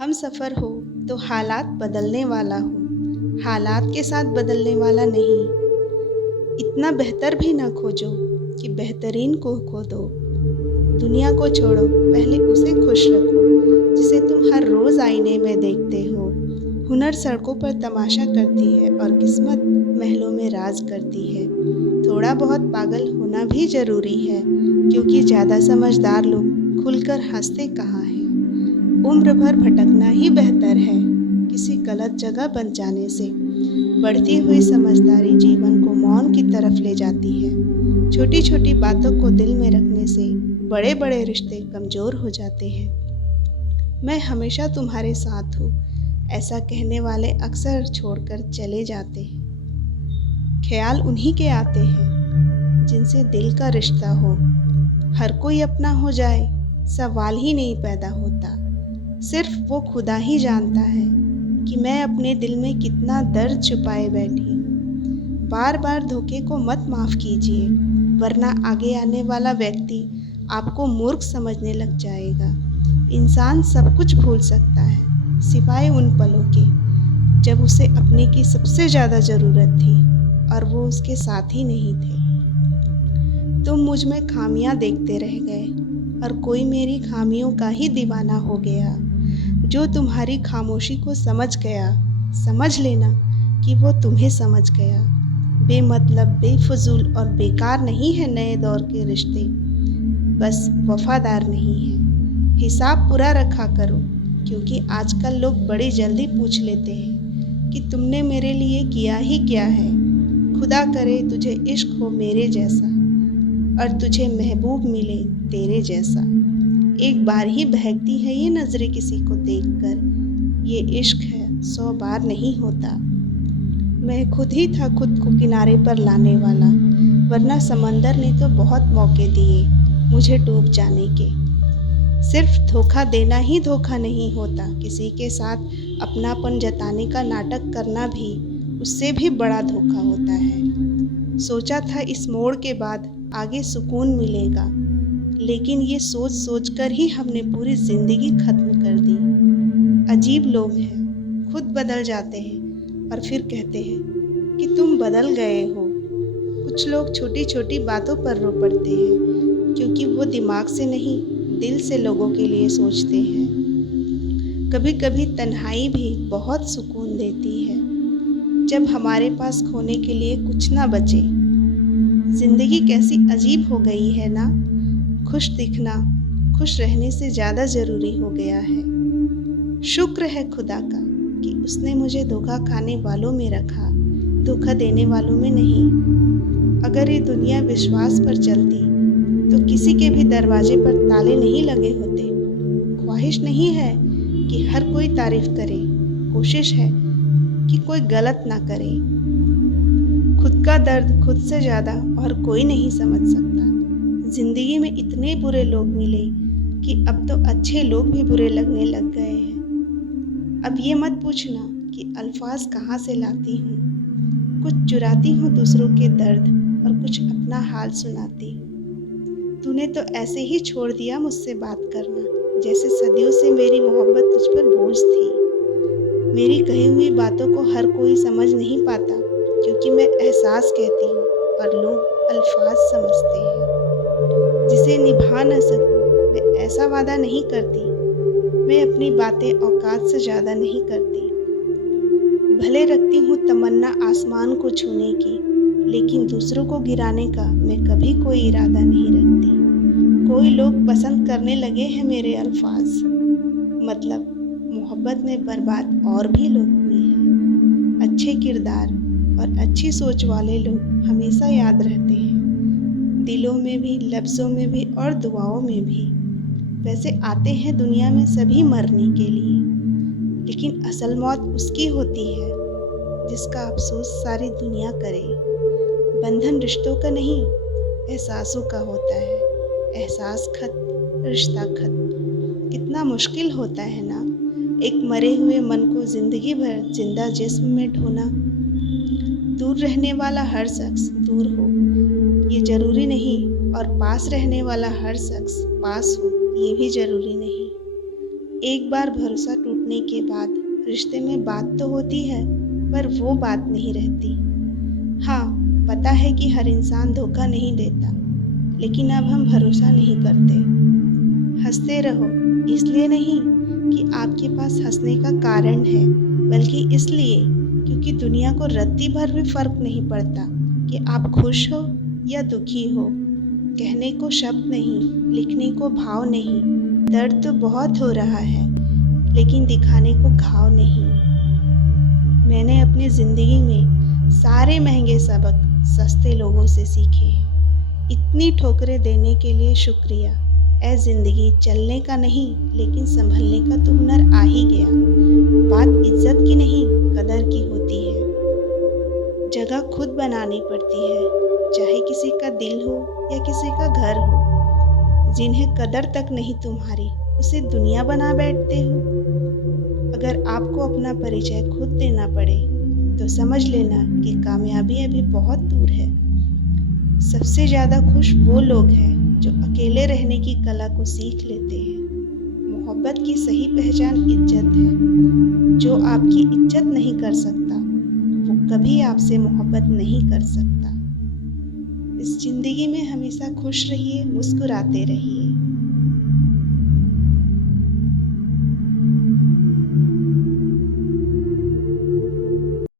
हम सफ़र हो तो हालात बदलने वाला हो, हालात के साथ बदलने वाला नहीं। इतना बेहतर भी ना खोजो कि बेहतरीन को खो दो। दुनिया को छोड़ो, पहले उसे खुश रखो जिसे तुम हर रोज़ आईने में देखते हो। हुनर सड़कों पर तमाशा करती है और किस्मत महलों में राज करती है। थोड़ा बहुत पागल होना भी ज़रूरी है, क्योंकि ज़्यादा समझदार लोग खुलकर हंसते कहाँ हैं। उम्र भर भटकना ही बेहतर है किसी गलत जगह बन जाने से। बढ़ती हुई समझदारी जीवन को मौन की तरफ ले जाती है। छोटी छोटी बातों को दिल में रखने से बड़े बड़े रिश्ते कमज़ोर हो जाते हैं। मैं हमेशा तुम्हारे साथ हूँ, ऐसा कहने वाले अक्सर छोड़कर चले जाते हैं। ख्याल उन्हीं के आते हैं जिनसे दिल का रिश्ता हो। हर कोई अपना हो जाए, सवाल ही नहीं पैदा होता। सिर्फ वो खुदा ही जानता है कि मैं अपने दिल में कितना दर्द छुपाए बैठी हूँ। बार बार धोखे को मत माफ़ कीजिए, वरना आगे आने वाला व्यक्ति आपको मूर्ख समझने लग जाएगा। इंसान सब कुछ भूल सकता है, सिवाय उन पलों के जब उसे अपने की सबसे ज़्यादा ज़रूरत थी और वो उसके साथ ही नहीं थे। तुम मुझ में खामियां देखते रह गए और कोई मेरी खामियों का ही दीवाना हो गया। जो तुम्हारी खामोशी को समझ गया, समझ लेना कि वो तुम्हें समझ गया। बेमतलब, बेफजूल और बेकार नहीं है नए दौर के रिश्ते, बस वफादार नहीं है। हिसाब पूरा रखा करो, क्योंकि आजकल लोग बड़ी जल्दी पूछ लेते हैं कि तुमने मेरे लिए किया ही क्या है। खुदा करे तुझे इश्क हो मेरे जैसा और तुझे महबूब मिले तेरे जैसा। एक बार ही बहकती है ये नज़रें किसी को देखकर, ये इश्क है 100 बार नहीं होता। मैं खुद ही था खुद को किनारे पर लाने वाला, वरना समंदर ने तो बहुत मौके दिए मुझे डूब जाने के। सिर्फ धोखा देना ही धोखा नहीं होता, किसी के साथ अपनापन जताने का नाटक करना भी उससे भी बड़ा धोखा होता है। सोचा था इस मोड़ के बाद आगे सुकून मिलेगा, लेकिन ये सोच सोच कर ही हमने पूरी ज़िंदगी ख़त्म कर दी। अजीब लोग हैं, खुद बदल जाते हैं और फिर कहते हैं कि तुम बदल गए हो। कुछ लोग छोटी छोटी बातों पर रो पड़ते हैं, क्योंकि वो दिमाग से नहीं दिल से लोगों के लिए सोचते हैं। कभी कभी तन्हाई भी बहुत सुकून देती है, जब हमारे पास खोने के लिए कुछ ना बचे। ज़िंदगी कैसी अजीब हो गई है ना। खुश दिखना खुश रहने से ज़्यादा ज़रूरी हो गया है। शुक्र है खुदा का कि उसने मुझे धोखा खाने वालों में रखा, धोखा देने वालों में नहीं। अगर ये दुनिया विश्वास पर चलती तो किसी के भी दरवाजे पर ताले नहीं लगे होते। ख्वाहिश नहीं है कि हर कोई तारीफ करे, कोशिश है कि कोई गलत ना करे। खुद का दर्द खुद से ज़्यादा और कोई नहीं समझ सकता। ज़िंदगी में इतने बुरे लोग मिले कि अब तो अच्छे लोग भी बुरे लगने लग गए हैं। अब ये मत पूछना कि अल्फाज कहाँ से लाती हूँ। कुछ चुराती हूँ दूसरों के दर्द और कुछ अपना हाल सुनाती हूँ। तूने तो ऐसे ही छोड़ दिया मुझसे बात करना, जैसे सदियों से मेरी मोहब्बत तुझ पर बोझ थी। मेरी कही हुई बातों को हर कोई समझ नहीं पाता, क्योंकि मैं एहसास कहती हूँ और लोग अल्फाज समझते हैं। जिसे निभा न सकूं, मैं ऐसा वादा नहीं करती। मैं अपनी बातें औकात से ज़्यादा नहीं करती। भले रखती हूँ तमन्ना आसमान को छूने की, लेकिन दूसरों को गिराने का मैं कभी कोई इरादा नहीं रखती। कोई लोग पसंद करने लगे हैं मेरे अल्फाज, मतलब मोहब्बत में बर्बाद और भी लोग हुए हैं। अच्छे किरदार और अच्छी सोच वाले लोग हमेशा याद रहते हैं, दिलों में भी, लफ्ज़ों में भी और दुआओं में भी। वैसे आते हैं दुनिया में सभी मरने के लिए, लेकिन असल मौत उसकी होती है जिसका अफसोस सारी दुनिया करे। बंधन रिश्तों का नहीं, एहसासों का होता है। एहसास खत्म, रिश्ता खत्म। कितना मुश्किल होता है ना, एक मरे हुए मन को ज़िंदगी भर जिंदा जिस्म में ढोना। दूर रहने वाला हर शख्स दूर हो ये ज़रूरी नहीं, और पास रहने वाला हर शख्स पास हो ये भी ज़रूरी नहीं। एक बार भरोसा टूटने टूटने के बाद रिश्ते में बात तो होती है, पर वो बात नहीं रहती। हाँ, पता है कि हर इंसान धोखा नहीं देता, लेकिन अब हम भरोसा नहीं करते। हँसते रहो, इसलिए नहीं कि आपके पास हँसने का कारण है, बल्कि इसलिए क्योंकि दुनिया को रत्ती भर भी फ़र्क नहीं पड़ता कि आप खुश हो या दुखी हो। कहने को शब्द नहीं, लिखने को भाव नहीं, दर्द तो बहुत हो रहा है, लेकिन दिखाने को घाव नहीं। मैंने अपनी ज़िंदगी में सारे महंगे सबक सस्ते लोगों से सीखे हैं। इतनी ठोकरें देने के लिए शुक्रिया। ऐ ज़िंदगी चलने का नहीं, लेकिन संभलने का तो हुनर आ ही गया। बात इज्जत की नहीं, कदर की होती है। जगह खुद बनानी पड़ती है, चाहे किसी का दिल हो या किसी का घर हो। जिन्हें कदर तक नहीं तुम्हारी, उसे दुनिया बना बैठते हो। अगर आपको अपना परिचय खुद देना पड़े, तो समझ लेना कि कामयाबी अभी बहुत दूर है। सबसे ज़्यादा खुश वो लोग हैं जो अकेले रहने की कला को सीख लेते हैं। मोहब्बत की सही पहचान इज्जत है। जो आपकी इज्जत नहीं कर सकता, वो कभी आपसे मोहब्बत नहीं कर सकता। इस ज़िंदगी में हमेशा खुश रहिए, मुस्कुराते रहिए।